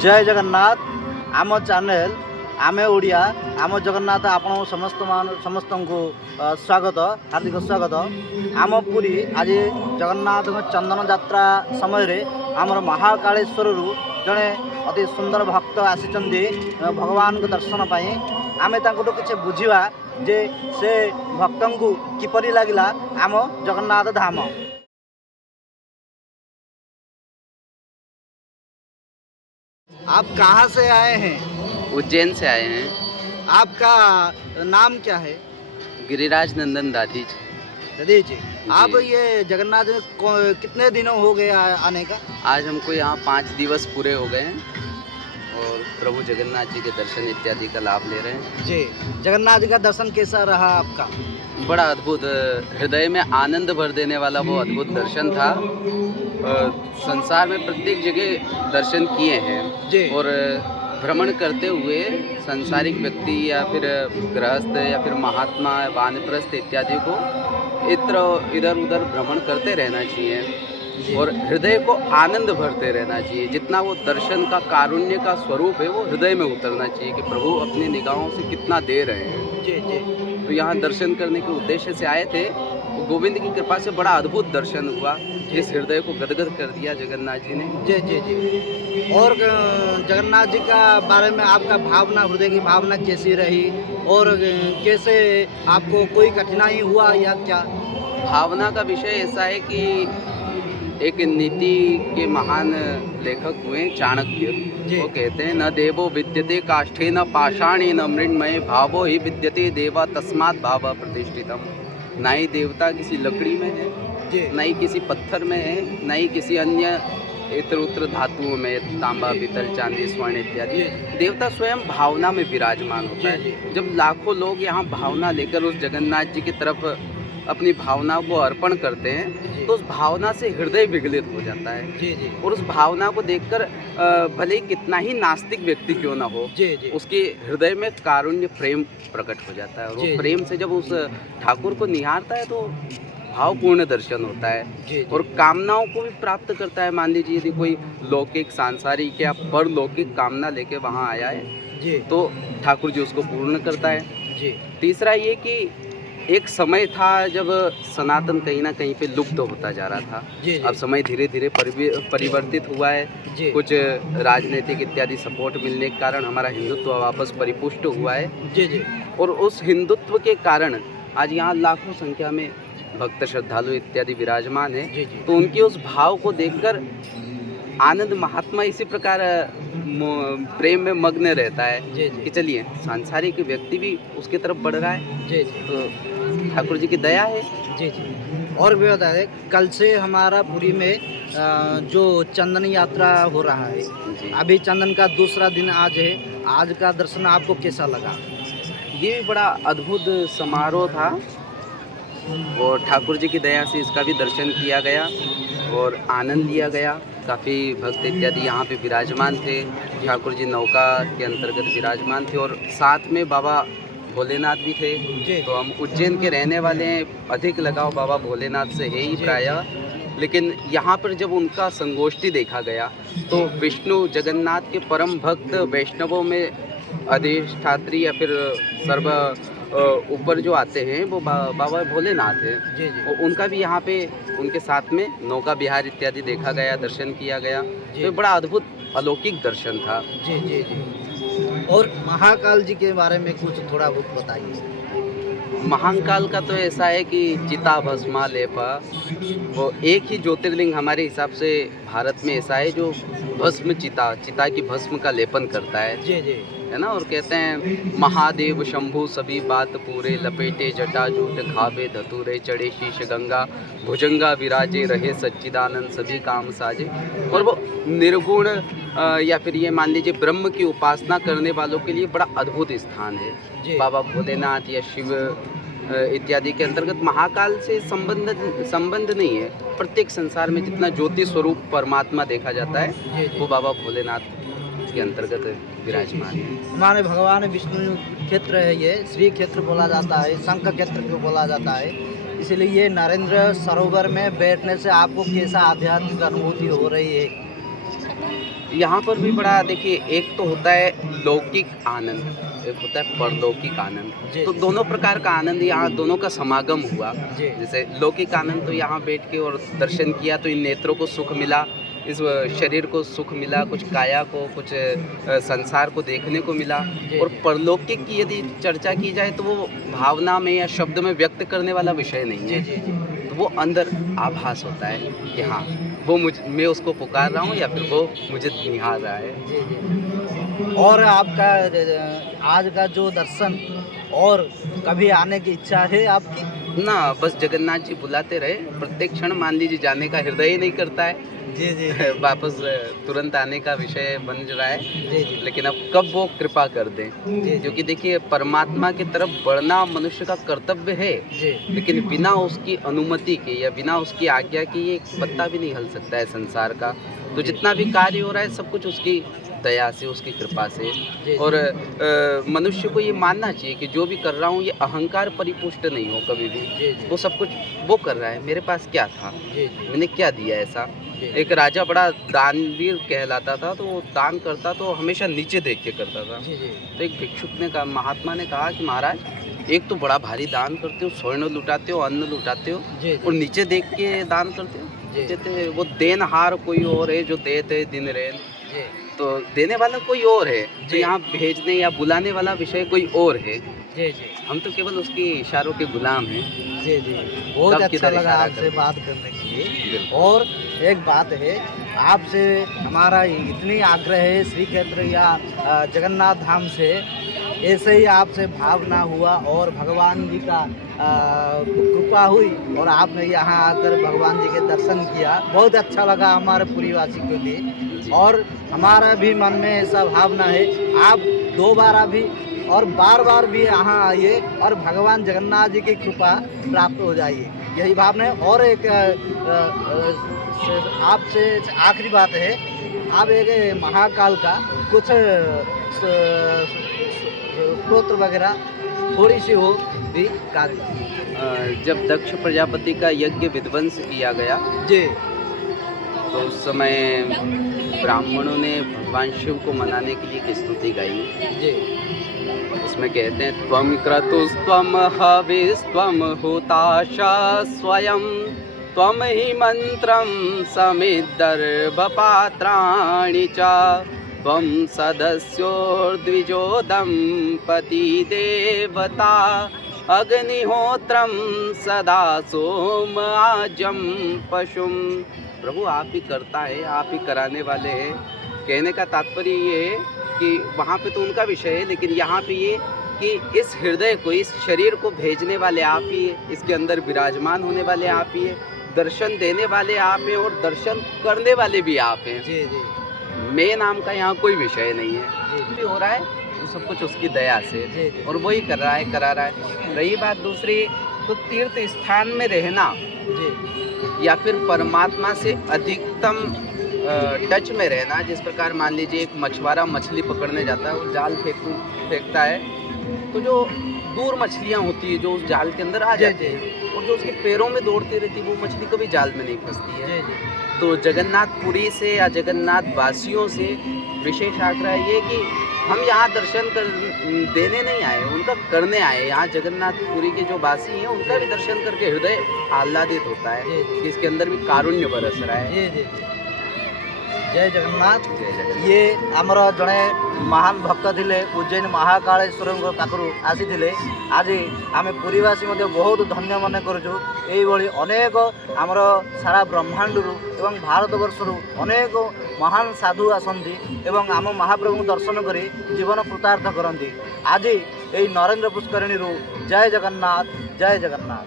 जय जगन्नाथ। आम चैनल आमे ओडिया आम जगन्नाथ आपण समस्त को स्वागत, हार्दिक स्वागत। आम पुरी आज जगन्नाथ चंदन यात्रा समय आमर महाकालेश्वर जड़े अति सुंदर भक्त आसी भगवान को दर्शन पाई। आमे तांको किसी बुझा जे से भक्त को किपरि लगिला आम जगन्नाथ धाम। आप कहाँ से आए हैं? उज्जैन से आए हैं। आपका नाम क्या है? गिरिराज नंदन दादी दादी जी, आप ये जगन्नाथ में कितने दिनों हो गए आने का? आज हमको यहाँ 5 दिवस पूरे हो गए हैं और प्रभु जगन्नाथ जी के दर्शन इत्यादि का लाभ ले रहे हैं। जी, जगन्नाथ जी का दर्शन कैसा रहा आपका? बड़ा अद्भुत, हृदय में आनंद भर देने वाला वो अद्भुत दर्शन था। संसार में प्रत्येक जगह दर्शन किए हैं और भ्रमण करते हुए सांसारिक व्यक्ति या फिर गृहस्थ या फिर महात्मा वानप्रस्थ इत्यादि को इधर उधर भ्रमण करते रहना चाहिए और हृदय को आनंद भरते रहना चाहिए। जितना वो दर्शन का कारुण्य का स्वरूप है वो हृदय में उतरना चाहिए कि प्रभु अपनी निगाहों से कितना दे रहे हैं। जी जी। तो यहाँ दर्शन करने के उद्देश्य से आए थे। गोविंद की कृपा से बड़ा अद्भुत दर्शन हुआ, जिस हृदय को गदगद कर दिया जगन्नाथ जी ने। जी जी जी। और जगन्नाथ जी का बारे में आपका भावना, हृदय की भावना कैसी रही और कैसे आपको कोई कठिनाई हुआ या क्या? भावना का विषय ऐसा है कि एक नीति के महान लेखक हुए चाणक्य, वो कहते हैं न देवो विद्यते काष्ठे न पाषाणे न मृण्मये भावो ही विद्यते देवा तस्मात् भाव प्रतिष्ठितम। ना ही देवता किसी लकड़ी में है, ना ही किसी पत्थर में है, ना ही किसी अन्य इतर उतर धातुओं में, तांबा पीतल चांदी स्वर्ण इत्यादि। देवता स्वयं भावना में विराजमान होता है। जब लाखों लोग यहाँ भावना लेकर उस जगन्नाथ जी की तरफ अपनी भावना को अर्पण करते हैं तो उस भावना से हृदय विगलित हो जाता है। और उस भावना को देखकर भले ही कितना ही नास्तिक व्यक्ति क्यों ना हो, उसके हृदय में कारुण्य प्रेम प्रकट हो जाता है। और वो प्रेम से जब उस ठाकुर को निहारता है तो भावपूर्ण दर्शन होता है और कामनाओं को भी प्राप्त करता है। मान लीजिए यदि कोई लौकिक सांसारिक या परलौकिक कामना लेके वहाँ आया है तो ठाकुर जी उसको पूर्ण करता है। तीसरा ये कि एक समय था जब सनातन कहीं ना कहीं पे लुप्त होता जा रहा था। अब समय धीरे धीरे परिवर्तित हुआ है। कुछ राजनीतिक इत्यादि सपोर्ट मिलने के कारण हमारा हिंदुत्व वापस परिपुष्ट हुआ है। और उस हिंदुत्व के कारण आज यहाँ लाखों संख्या में भक्त श्रद्धालु इत्यादि विराजमान है। तो उनके उस भाव को देखकर आनंद महात्मा इसी प्रकार प्रेम में मग्न रहता है कि चलिए सांसारिक व्यक्ति भी उसकी तरफ बढ़ रहा है। तो ठाकुर जी की दया है। जी जी। और भी बता दें, कल से हमारा पुरी में जो चंदन यात्रा हो रहा है, अभी चंदन का दूसरा दिन आज है। आज का दर्शन आपको कैसा लगा? ये बड़ा अद्भुत समारोह था और ठाकुर जी की दया से इसका भी दर्शन किया गया और आनंद लिया गया। काफ़ी भक्त इत्यादि यहाँ पे विराजमान थे। ठाकुर जी नौका के अंतर्गत विराजमान थे और साथ में बाबा भोलेनाथ भी थे। तो हम उज्जैन के रहने वाले हैं, अधिक लगाव बाबा भोलेनाथ से है ही प्रायः। लेकिन यहाँ पर जब उनका संगोष्ठी देखा गया तो विष्णु जगन्नाथ के परम भक्त वैष्णवों में अधिष्ठात्री या फिर सर्व ऊपर जो आते हैं वो बाबा भोलेनाथ हैं। और उनका भी यहाँ पे उनके साथ में नौका विहार इत्यादि देखा गया, दर्शन किया गया। तो बड़ा अद्भुत अलौकिक दर्शन था। जी जी जी। और महाकाल जी के बारे में कुछ थोड़ा बहुत बताइए। महाकाल का तो ऐसा है कि चिता भस्मा लेपा, वो एक ही ज्योतिर्लिंग हमारे हिसाब से भारत में ऐसा है जो भस्म चिता की भस्म का लेपन करता है। है ना। और कहते हैं महादेव शंभु सभी बात पूरे, लपेटे जटाजूट खावे धतूरे, चढ़े शीश गंगा, भुजंगा विराजे रहे सच्चिदानंद सभी काम साजे। और वो निर्गुण या फिर ये मान लीजिए ब्रह्म की उपासना करने वालों के लिए बड़ा अद्भुत स्थान है। बाबा भोलेनाथ या शिव इत्यादि के अंतर्गत महाकाल से संबंध नहीं है। प्रत्येक संसार में जितना ज्योति स्वरूप परमात्मा देखा जाता है वो बाबा भोलेनाथ के अंतर्गत विराजमान है। हमारे भगवान विष्णु क्षेत्र है, ये श्री क्षेत्र बोला जाता है, शंख क्षेत्र को बोला जाता है। इसलिए ये नरेंद्र सरोवर में बैठने से आपको कैसा आध्यात्मिक अनुभूति हो रही है? यहाँ पर भी बड़ा देखिए, एक तो होता है लौकिक आनंद, एक होता है परलौकिक आनंद। जी। तो दोनों प्रकार का आनंद यहाँ दोनों का समागम हुआ। जी। जैसे लौकिक आनंद तो यहाँ बैठ के और दर्शन किया तो इन नेत्रों को सुख मिला, इस शरीर को सुख मिला, कुछ काया को, कुछ संसार को देखने को मिला। जी। और परलौकिक की यदि चर्चा की जाए तो वो भावना में या शब्द में व्यक्त करने वाला विषय नहीं जी है। जी जी तो वो अंदर आभास होता है कि हाँ, वो मैं उसको पुकार रहा हूँ या फिर वो मुझे निहार रहा है। जी जी। और आपका आज का जो दर्शन और कभी आने की इच्छा है आपकी? ना, बस जगन्नाथ जी बुलाते रहे, प्रत्येक क्षण मान लीजिए जाने का हृदय ही नहीं करता है। जी जी वापस तुरंत आने का विषय बन रहा है। जी जी लेकिन अब कब वो कृपा कर दें, जी क्योंकि देखिए परमात्मा की तरफ बढ़ना मनुष्य का कर्तव्य है, जी लेकिन बिना उसकी अनुमति के या बिना उसकी आज्ञा के ये एक पत्ता भी नहीं हिल सकता है संसार का। तो जितना भी कार्य हो रहा है सब कुछ उसकी दया से, उसकी कृपा से। जी। और मनुष्य को ये मानना चाहिए कि जो भी कर रहा हूँ ये अहंकार परिपुष्ट नहीं हो कभी भी। जी जी वो सब कुछ वो कर रहा है, मेरे पास क्या था, जी जी मैंने क्या दिया ऐसा। जी। एक राजा बड़ा दानवीर कहलाता था, तो वो दान करता तो हमेशा नीचे देख के करता था। जी जी तो एक भिक्षुक ने कहा, महात्मा ने कहा कि महाराज एक तो बड़ा भारी दान करते हो, स्वर्ण लुटाते हो, अन्न लुटाते हो, जी और नीचे देख के दान करते हो। जी। कहते हैं, वो देनहार कोई और है जो देते दिन रैन। जी तो देने वाला कोई और है, जो जी। यहाँ भेजने या बुलाने वाला विषय कोई और है। जी जी हम तो केवल उसके इशारों के गुलाम हैं। जी जी। बहुत कब अच्छा किधर लगा इशारा आपसे करें। बात करने के लिए। बिल्कुल। और एक बात है, आपसे हमारा इतनी आग्रह है श्री क्षेत्र या जगन्नाथ धाम से, ऐसे ही आपसे भावना हुआ और भगवान जी का कृपा हुई और आपने यहाँ आकर भगवान जी के दर्शन किया। बहुत अच्छा लगा हमारे पूरीवासी के लिए। और हमारा भी मन में ऐसा भावना है, आप दोबारा भी और बार बार भी यहाँ आइए और भगवान जगन्नाथ जी की कृपा प्राप्त हो जाइए, यही भावना है। और एक आपसे आखिरी बात है, आप एक महाकाल का कुछ स्तोत्र वगैरह थोड़ी सी हो भी गा दीजिए। जब दक्ष प्रजापति का यज्ञ विध्वंस किया गया जी तो उस समय ब्राह्मणों ने भगवान शिव को मनाने के लिए एक स्तुति गाई। जी उसमें कहते हैं, त्वं क्रतुस्त्वं हविस्त्वं हुताशा स्वयं, त्वं हि मंत्रं समिद्धर्भपात्राणि च, त्वं सदस्योर्द्विजोदं पति देवता, अग्निहोत्रं सदा सोम आजम पशुम। प्रभु आप ही करता है, आप ही कराने वाले हैं। कहने का तात्पर्य ये है कि वहाँ पे तो उनका विषय है, लेकिन यहाँ पे ये कि इस हृदय को, इस शरीर को भेजने वाले आप ही है, इसके अंदर विराजमान होने वाले आप ही है, दर्शन देने वाले आप हैं और दर्शन करने वाले भी आप हैं। जी जी मैं नाम का यहाँ कोई विषय नहीं है। जी भी हो रहा है तो सब कुछ उसकी दया से, जी जी और वही कर रहा है, करा रहा है। रही बात दूसरी, तो तीर्थ स्थान में रहना जी या फिर परमात्मा से अधिकतम टच में रहना, जिस प्रकार मान लीजिए एक मछुआरा मछली पकड़ने जाता है, वो जाल फेंकता है, तो जो दूर मछलियाँ होती है जो उस जाल के अंदर आ जी, जाती है, और जो उसके पैरों में दौड़ती रहती है वो मछली कभी जाल में नहीं फंसती है। जी जी तो जगन्नाथपुरी से या जगन्नाथ वासियों से विशेष आग्रह ये कि हम यहाँ दर्शन कर देने नहीं आए, उनका करने आए। यहाँ जगन्नाथपुरी के जो वासी हैं उनका भी दर्शन करके हृदय आह्लादित होता है जी, जी। कि इसके अंदर भी कारुण्य बरस रहा है। जी जी जय जगन्नाथ। जय जगन्नाथ। ये आमर जड़े महान भक्त थिले, उज्जैन महाकालेश्वर पाखु आसी आज आम पुरीवासी बहुत धन्य मन करुचु। यही अनेक आमर सारा ब्रह्मांड एवं भारतवर्षर अनेक महान साधु आसती एवं आम महाप्रभु दर्शन कर जीवन कृतार्थ करती। आज यही नरेंद्र पुष्करिणी जय जगन्नाथ, जय जगन्नाथ।